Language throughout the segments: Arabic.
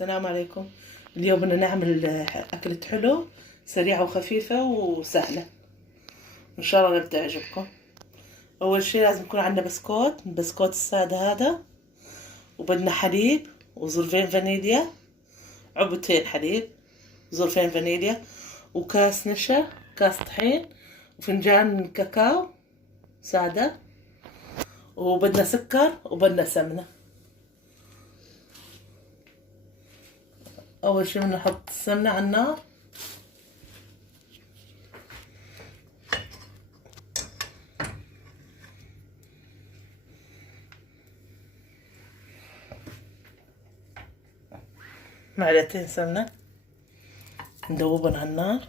السلام عليكم. اليوم بدنا نعمل أكلة حلو سريعة وخفيفة وسهلة، إن شاء الله تعجبكم. أول شي لازم يكون عندنا بسكوت السادة هذا، وبدنا حليب وظرفين فانيليا، علبتين حليب، ظرفين فانيليا، وكاس نشا، كاس طحين، وفنجان كاكاو سادة، وبدنا سكر وبدنا سمنة. أول شي بدنا نحط السمنة على النار، معلقتين سمنة ندوبن على النار.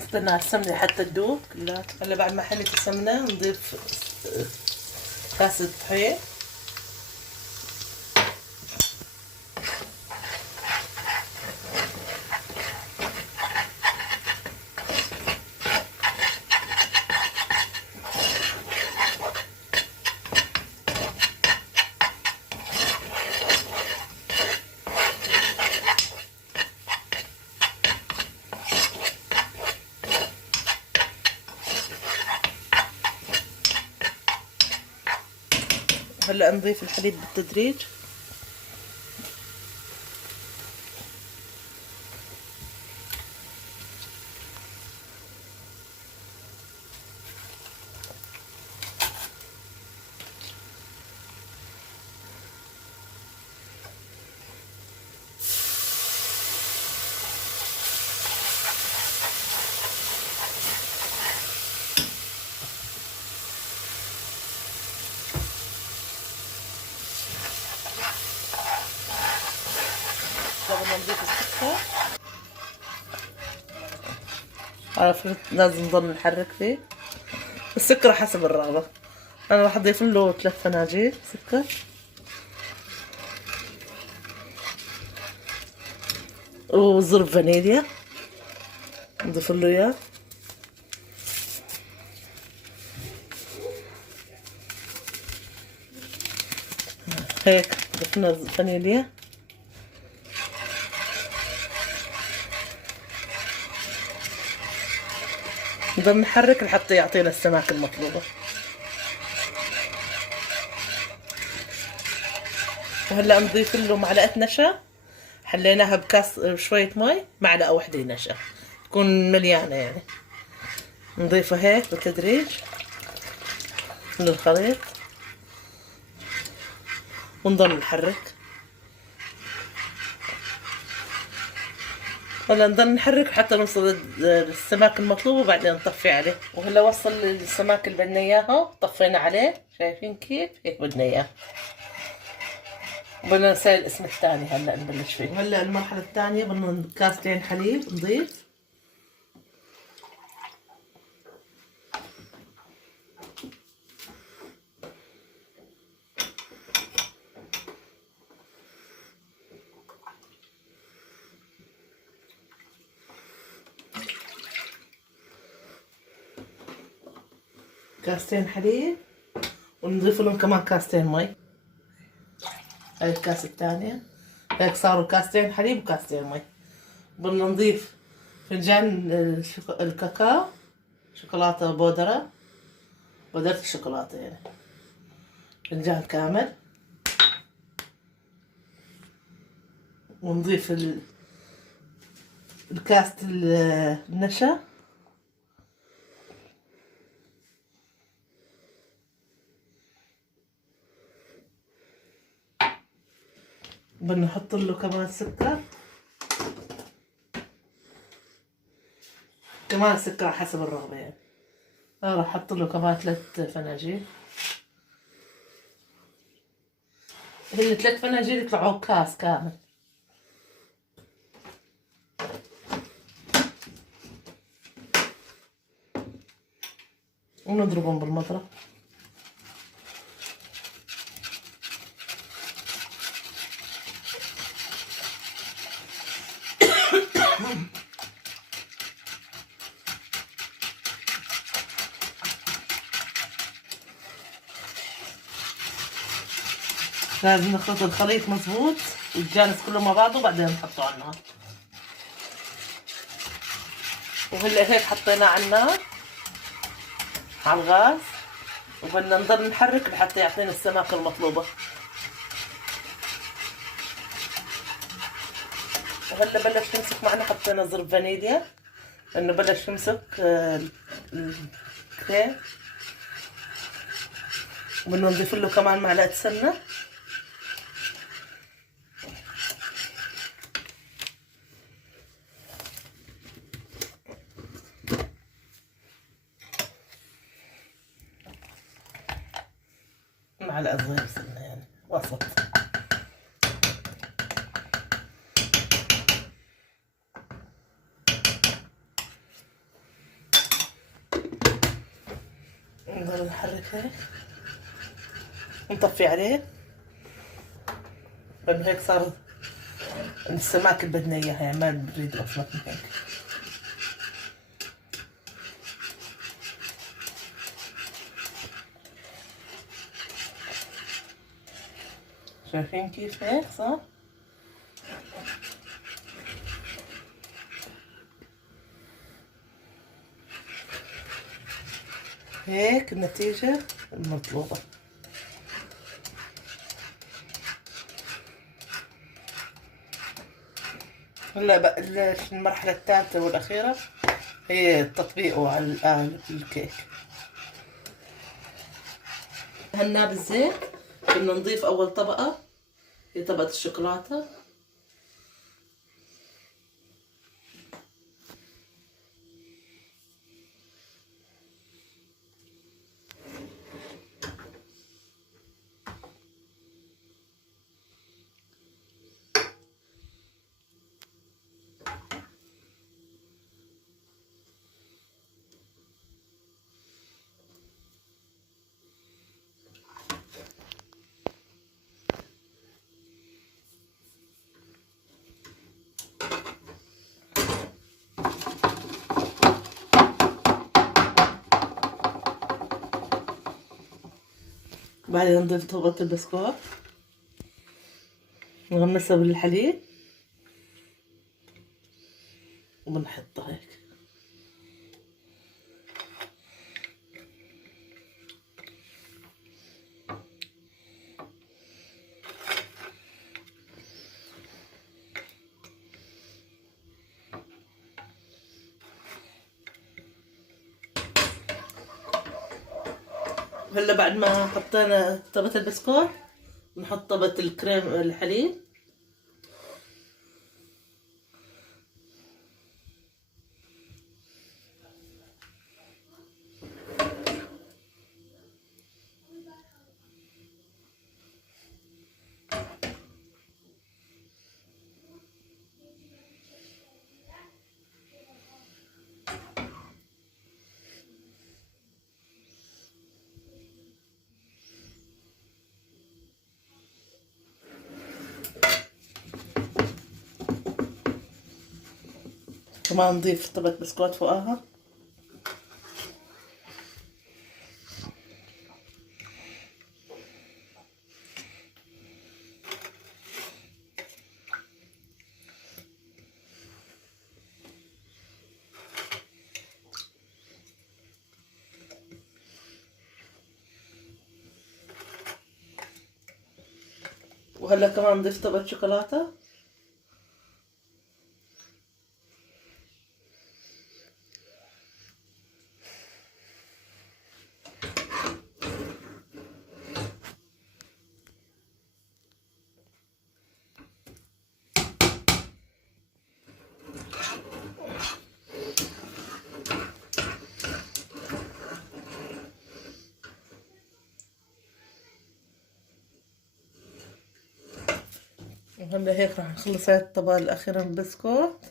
نستنى على السمنة حتى تدوب. لا هلا بعد ما حلت السمنة نضيف كاسة طحين، هلا نضيف الحليب بالتدريج. قبل ما نضيف السكر عرفت لازم نضل نحرك فيه. السكر حسب الرغبة، أنا راح أضيف له 3 فناجيل سكر، وظرف فانيليا نضيف له إياه. هيك ضفنا فانيليا، نضل نحرك لحتى يعطينا السماك المطلوبة. وهلا نضيف له معلقة نشا، حليناها بكاس شوية مي، معلقة واحدة نشا تكون مليانة يعني. نضيفها هيك بالتدريج للخليط ونضل نحرك. هلا نضل نحرك حتى نوصل للسماك المطلوب وبعدين نطفي عليه. وهلا وصل السماك اللي بدنا اياه، طفينا عليه، شايفين كيف هيك بدنا اياه. بدنا نسوي القسم الثاني هلا نبلش فيه. هلا المرحلة الثانية بدنا كاستين حليب نضيف، كاستين حليب ونضيف لهم كمان كاستين مي. هاي الكاسة الثانية، هيك صاروا كاستين حليب وكاستين مي. بدنا نضيف فنجان الكاكاو، شوكولاتة بودرة الشوكولاتة يعني، فنجان كامل. ونضيف الكاسة النشا، بدنا نحط له كمان سكر، كمان سكر حسب الرغبة يعني. أنا راح أحط له كمان 3 فناجيل. هن 3 فناجيل يطلعوا كاس كامل. ونضربهم بالمضرب. لازم نخلط الخليط مظبوط ويتجانس كله مع بعضه وبعدين نحطه على النار. وهلا هيك حطيناه على النار على الغاز، وبدنا نضل نحرك لحتى يعطينا السماكة المطلوبة. وهلا بلش تمسك معنا، حطينا زر فانيليا انه بلش يمسك الكريم، وبدنا نضيف له كمان معلقة سمنة. معلقة صغيرة سمنة يعني وسط. نضل نحرك هيك ونطفي عليه، لأنه هيك صار السماك اللي بدنا اياها، يعني ما بنريد اصلا من هيك. شايفين كيف هيك صار؟ هيك النتيجة المطلوبة. هلا بقى المرحلة الثالثة والأخيرة هي تطبيقه على الكيك. هنا بالزيت بدنا نضيف أول طبقة، هي طبقة الشوكولاتة. بعدين نضيف طبقة البسكوت، نغمسها بالحليب وبنحطها هيك. هلا بعد ما حطينا طبقة البسكوت نحط طبقة الكريم الحليب. كمان نضيف طبقة بسكوت فوقها. وهلا كمان نضيف طبقة شوكولاتة. وهلا هيك راح نخلص هاي الطبقة الأخيرة من البسكوت،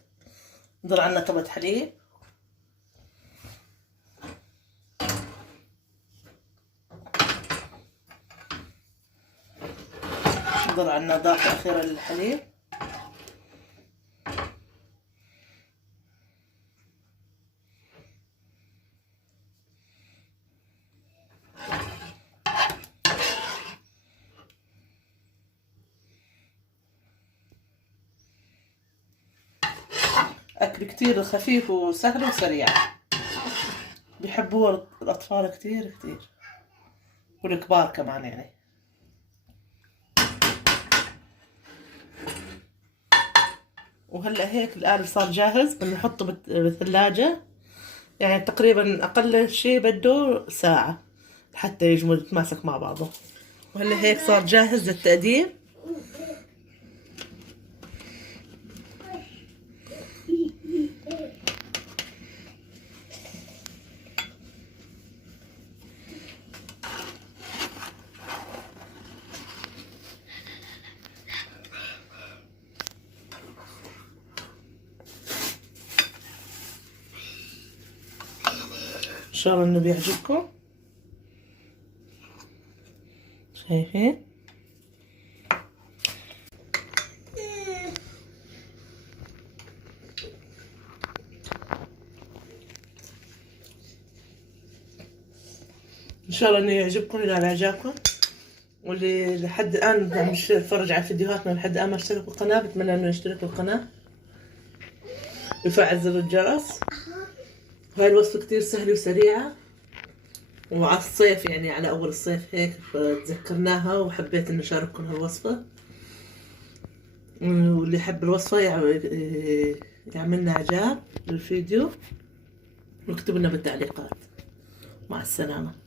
نضل عنا طبقة حليب. نحضر على النظافة الأخيرة للحليب. أكل كتير خفيف وسهل وسريع، بيحبوه الأطفال كتير كتير والكبار كمان يعني. وهلا هيك الآن صار جاهز، بنحطه بالثلاجة، يعني تقريبا أقل شي بده ساعة حتى يجمد يتماسك مع بعضه. وهلا هيك صار جاهز للتقديم. إن شاء الله إنه بيعجبكم. شايفين؟ إن شاء الله إنه يعجبكم. إذا عجبكم واللي لحد الآن عم يتفرج على فيديوهاتنا لحد الآن ما اشترك بالقناة، بتمنى إنه يشترك بالقناة ويفعل زر الجرس. هاي الوصفة كتير سهلة وسريعة، وعلى الصيف يعني على أول الصيف هيك تذكرناها وحبيت إني أشارككم هالوصفة. واللي يحب الوصفة يعملنا إعجاب للفيديو ويكتب لنا بالتعليقات. مع السلامة.